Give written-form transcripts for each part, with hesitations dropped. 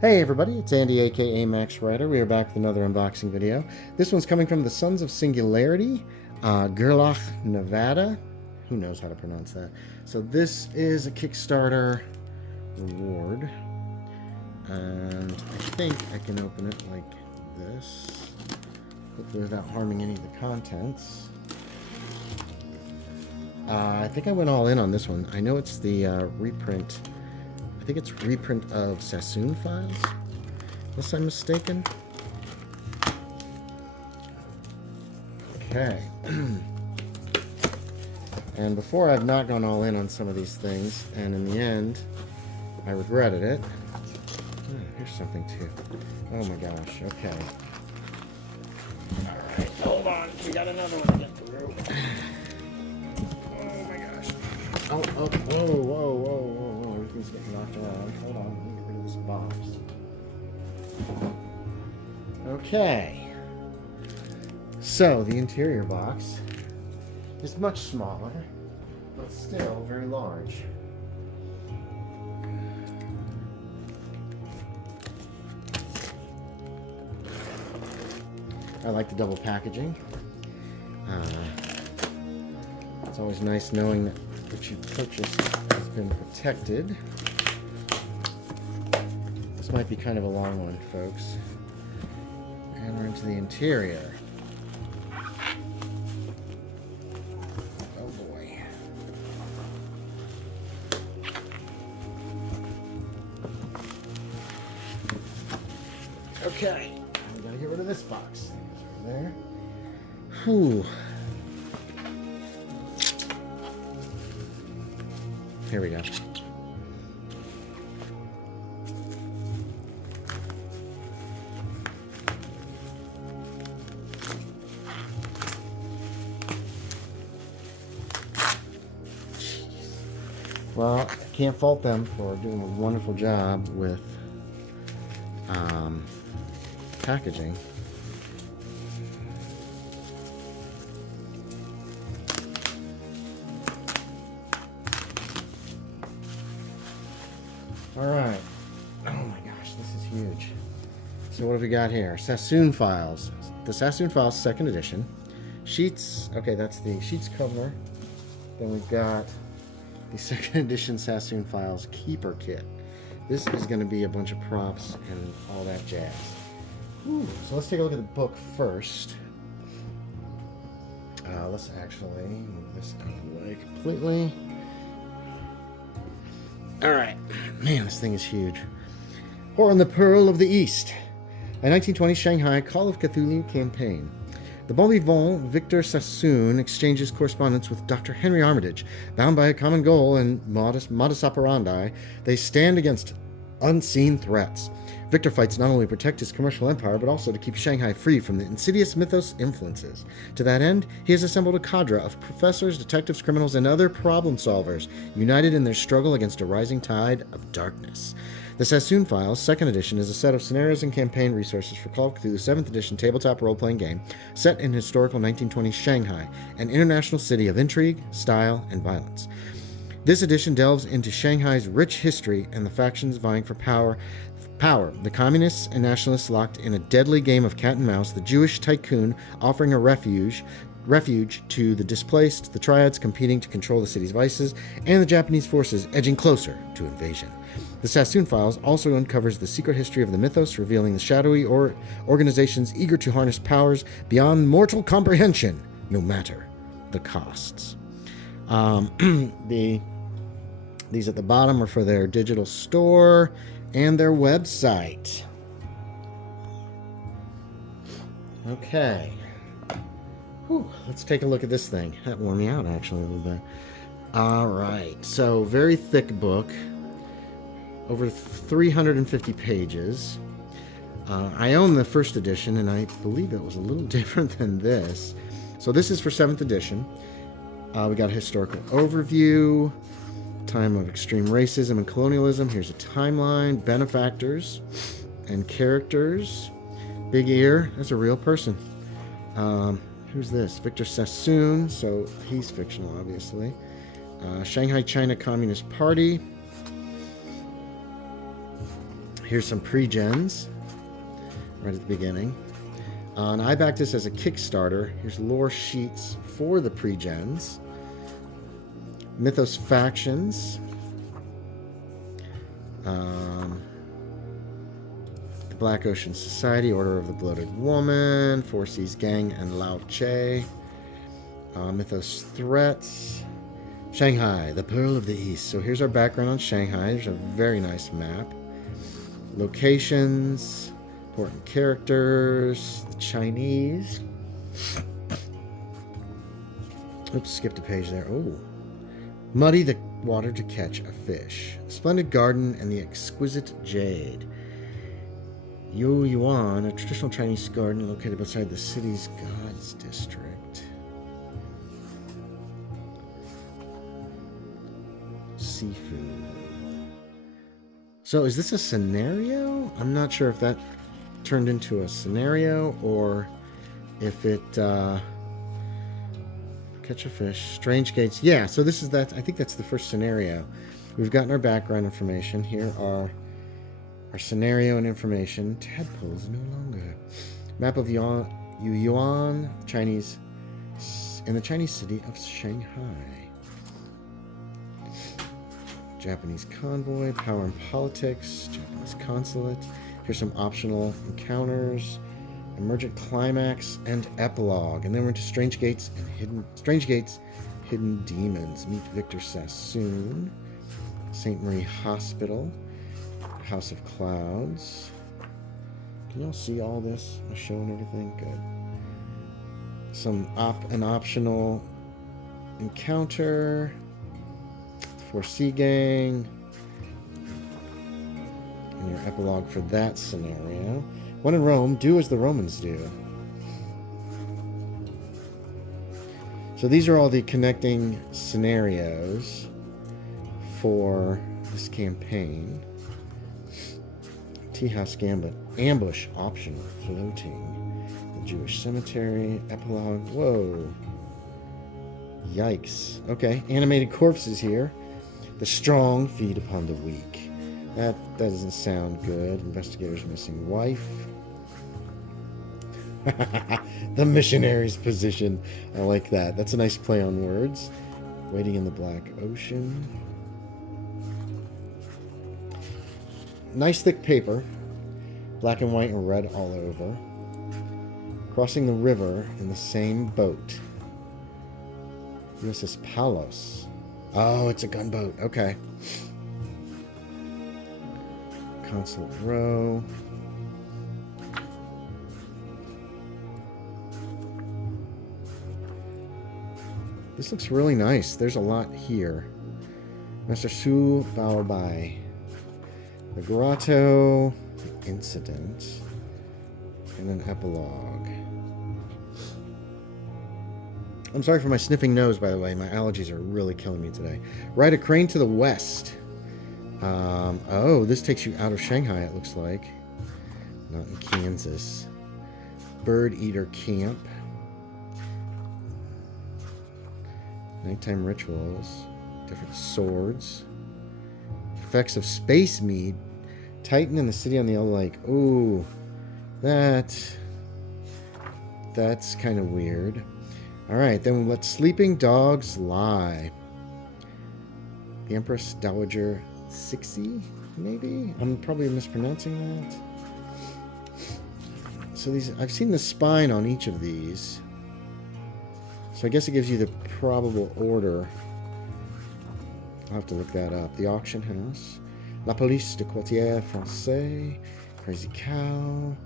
Hey everybody, it's Andy aka Max Writer. We are back with another unboxing video. This one's coming from the Sons of Singularity, Gerlach, Nevada. Who knows how to pronounce that? So this is a Kickstarter reward. And I think I can open it like this. Hopefully without harming any of the contents. I think I went all in on this one. I know it's the reprint. I think it's reprint of Sassoon Files, unless I'm mistaken. Okay. And before, I've not gone all in on some of these things, and in the end, I regretted it. Oh, here's something too. Oh my gosh, okay. Alright, hold on. We got another one to get through. Oh my gosh. Oh, whoa, whoa, whoa, whoa. Everything's getting knocked around. Hold on, let me get rid of this box. Okay. So, the interior box is much smaller, but still very large. I like the double packaging. It's always nice knowing that what you purchased has been protected. This might be kind of a long one, folks. And we're into the interior. Oh boy. Okay. We gotta get rid of this box. Over there. Whew. Here we go. Well, I can't fault them for doing a wonderful job with packaging. All right. Oh my gosh, this is huge. So what have we got here? Sassoon Files. The Sassoon Files 2nd edition. Sheets. Okay, that's the sheets cover. Then we've got the 2nd edition Sassoon Files Keeper Kit. This is going to be a bunch of props and all that jazz. Ooh, so let's take a look at the book first. Let's actually move this out of the way completely. Alright. Man, this thing is huge. Horror and the Pearl of the East. A 1920 Shanghai Call of Cthulhu campaign. The bon vivant Victor Sassoon exchanges correspondence with Dr. Henry Armitage. Bound by a common goal and modus operandi, they stand against unseen threats. Victor fights not only to protect his commercial empire, but also to keep Shanghai free from the insidious mythos influences. To that end, he has assembled a cadre of professors, detectives, criminals, and other problem solvers, united in their struggle against a rising tide of darkness. The Sassoon Files 2nd edition is a set of scenarios and campaign resources for Call of Cthulhu 7th edition tabletop role-playing game set in historical 1920s Shanghai, an international city of intrigue, style, and violence. This edition delves into Shanghai's rich history and the factions vying for power. The communists and nationalists locked in a deadly game of cat and mouse, the Jewish tycoon offering a refuge to the displaced, the triads competing to control the city's vices, and the Japanese forces edging closer to invasion. The Sassoon Files also uncovers the secret history of the mythos, revealing the shadowy organizations eager to harness powers beyond mortal comprehension, no matter the costs. These at the bottom are for their digital store and their website. Okay. Whew, let's take a look at this thing. That wore me out actually a little bit. Alright, so very thick book. Over 350 pages. I own the 1st edition, and I believe it was a little different than this. So this is for 7th edition. We got a historical overview, time of extreme racism and colonialism. Here's a timeline, benefactors and characters. Big Ear, that's a real person. Who's this? Victor Sassoon, so he's fictional, obviously. Shanghai China Communist Party. Here's some pre-gens right at the beginning. And I backed this as a Kickstarter. Here's lore sheets for the pre-gens. Mythos factions. The Black Ocean Society, Order of the Bloated Woman, Four Seas Gang, and Lao Che. Mythos threats. Shanghai, the Pearl of the East. So here's our background on Shanghai. There's a very nice map. Locations, important characters, the Chinese. Oops, skipped a page there. Oh. Muddy the water to catch a fish. Splendid garden and the exquisite jade. Yu Yuan, a traditional Chinese garden located beside the city's Gods District. Seafood. So is this a scenario? I'm not sure if that turned into a scenario or if it catch a fish. Strange gates. Yeah, so this is that. I think that's the first scenario. We've gotten our background information. Here are our scenario and information. Tadpoles no longer. Map of Yuan, Chinese, in the Chinese city of Shanghai. Japanese convoy, power and politics, Japanese consulate. Here's some optional encounters, emergent climax, and epilogue. And then we're into Strange Gates, Hidden Demons. Meet Victor Sassoon, St. Marie Hospital, House of Clouds. Can y'all see all this? I'm showing everything good. An optional encounter. 4C Gang. And your epilogue for that scenario. When in Rome, do as the Romans do. So these are all the connecting scenarios for this campaign. Tea House Gambit. Ambush optional. Floating. The Jewish Cemetery. Epilogue. Whoa. Yikes. Okay. Animated corpses here. The strong feed upon the weak. That doesn't sound good. Investigator's missing wife. The missionary's position. I like that. That's a nice play on words. Waiting in the Black Ocean. Nice thick paper. Black and white and red all over. Crossing the river in the same boat. USS Palos. Oh, it's a gunboat. Okay. Consulate Row. This looks really nice. There's a lot here. Master Su Baobai. The Grotto. The Incident. And an epilogue. I'm sorry for my sniffing nose, by the way. My allergies are really killing me today. Ride a crane to the west. Oh, this takes you out of Shanghai, it looks like. Not in Kansas. Bird Eater Camp. Nighttime rituals. Different swords. Effects of Space Mead. Titan and the City on the Yellow Lake. Ooh, that's kind of weird. All right, then let sleeping dogs lie. The Empress Dowager Cixi, maybe? I'm probably mispronouncing that. So I've seen the spine on each of these. So I guess it gives you the probable order. I'll have to look that up. The Auction House. La Police de Quartier Francais. Crazy Cow.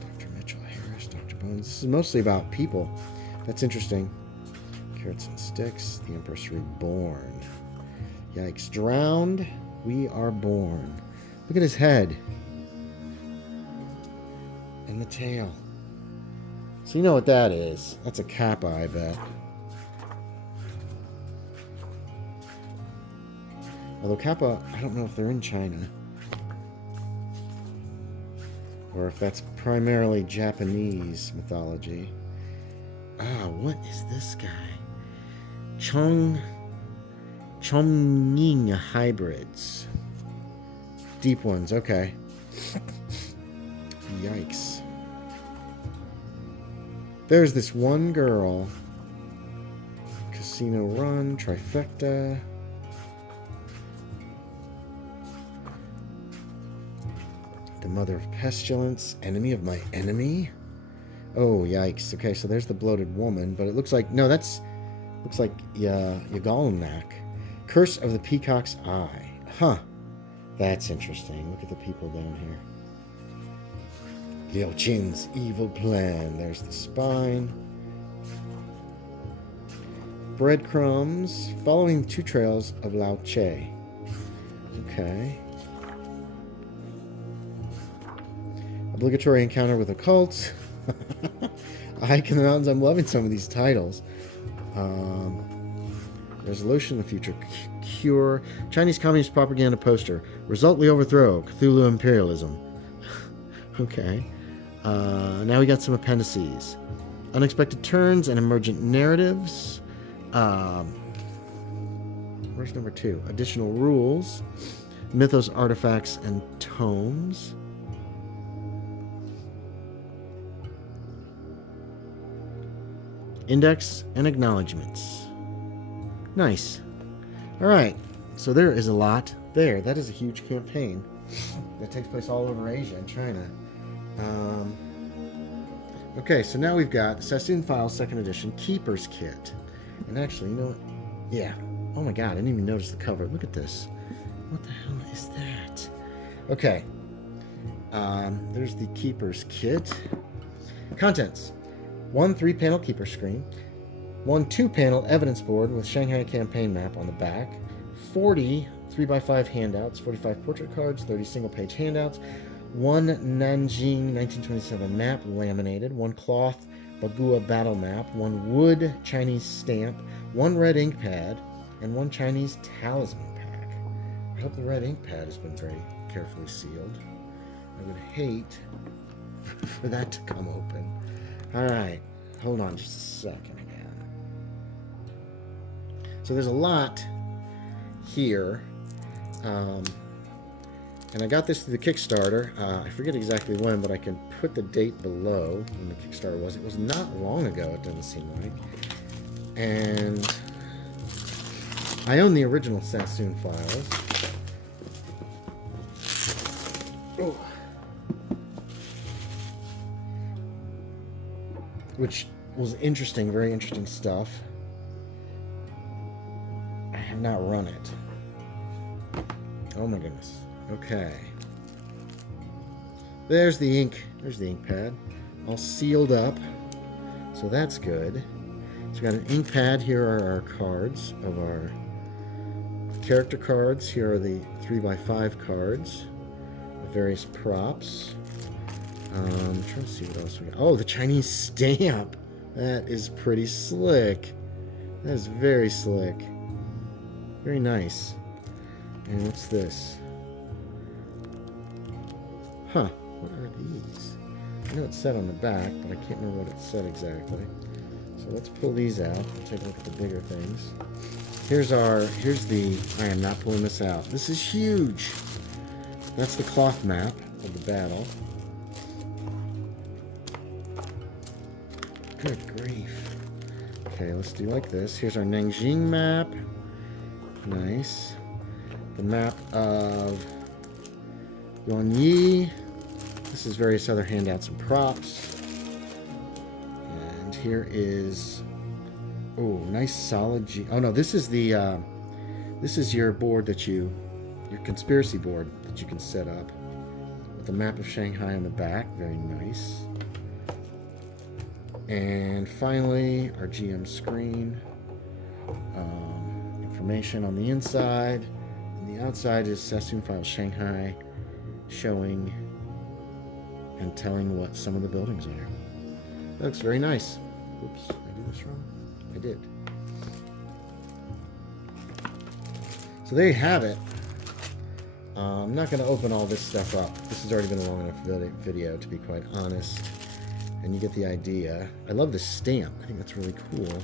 Dr. Mitchell Harris. Dr. Bones. This is mostly about people. That's interesting. Carrots and Sticks. The Empress Reborn. Yikes. Drowned. We are born. Look at his head. And the tail. So you know what that is. That's a kappa, I bet. Although kappa, I don't know if they're in China. Or if that's primarily Japanese mythology. Ah, what is this guy? Chongqing hybrids. Deep ones, okay. Yikes. There's this one girl. Casino Run, Trifecta. The Mother of Pestilence, Enemy of My Enemy. Oh, yikes. Okay, so there's the Bloated Woman, but it looks like... No, that's... Looks like Yagalnak. Curse of the Peacock's Eye. Huh. That's interesting. Look at the people down here. Liao Qin's evil plan. There's the spine. Breadcrumbs. Following 2 trails of Lao Che. Okay. Obligatory encounter with occults. A hike in the mountains. I'm loving some of these titles. Resolution of the future. Cure. Chinese Communist propaganda poster. Result we overthrow. Cthulhu imperialism. Okay. Now we got some appendices. Unexpected turns and emergent narratives. Where's number 2? Additional rules. Mythos, artifacts, and tomes. Index and acknowledgements. Nice. Alright, so there is a lot there. That is a huge campaign that takes place all over Asia and China. Okay, so now we've got the Sassoon Files 2nd edition Keeper's Kit. And actually, you know what? Yeah. Oh my god, I didn't even notice the cover. Look at this. What the hell is that? Okay. There's the Keeper's Kit. Contents. 1 3-panel keeper screen, 1 2-panel evidence board with Shanghai campaign map on the back, 40 3x5 handouts, 45 portrait cards, 30 single-page handouts, 1 Nanjing 1927 map laminated, 1 cloth Bagua battle map, 1 wood Chinese stamp, 1 red ink pad, and 1 Chinese talisman pack. I hope the red ink pad has been very carefully sealed. I would hate for that to come open. Alright, hold on just a second again. So there's a lot here. And I got this through the Kickstarter. I forget exactly when, but I can put the date below when the Kickstarter was. It was not long ago, it doesn't seem like. And I own the original Sassoon Files. Oh. Which was interesting, very interesting stuff. I have not run it. Oh my goodness. Okay. There's the ink. There's the ink pad. All sealed up. So that's good. So we got an ink pad. Here are our cards of our character cards. Here are the 3x5 cards with various props. I'm trying to see what else we got. Oh, the Chinese stamp. That is pretty slick. That is very slick. Very nice. And what's this? Huh. What are these? I know it said on the back, but I can't remember what it said exactly. So let's pull these out. We'll take a look at the bigger things. Here's the... I am not pulling this out. This is huge. That's the cloth map of the battle. Good grief. Okay, let's do like this. Here's our Nanjing map. Nice. The map of Yuanyi. This is various other handouts and props. And here is... Oh, nice solid G... Oh no, this is the... this is your board that you... Your conspiracy board that you can set up. With the map of Shanghai on the back. Very nice. And finally, our GM screen. Information on the inside. And the outside is Sassoon Files Shanghai, showing and telling what some of the buildings are. That looks very nice. Oops, did I do this wrong? I did. So there you have it. I'm not going to open all this stuff up. This has already been a long enough video, to be quite honest. And you get the idea. I love this stamp. I think that's really cool.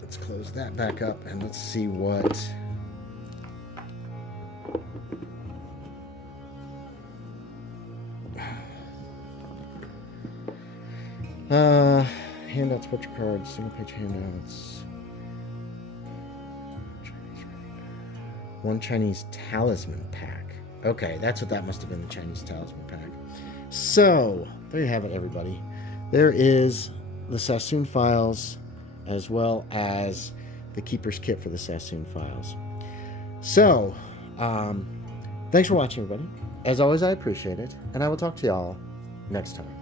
Let's close that back up and let's see what... Handouts, portrait cards, single page handouts. One Chinese talisman pack. Okay, that's what that must have been, the Chinese talisman pack. So, there you have it, everybody. There is the Sassoon Files, as well as the Keeper's Kit for the Sassoon Files. So, thanks for watching, everybody. As always, I appreciate it, and I will talk to y'all next time.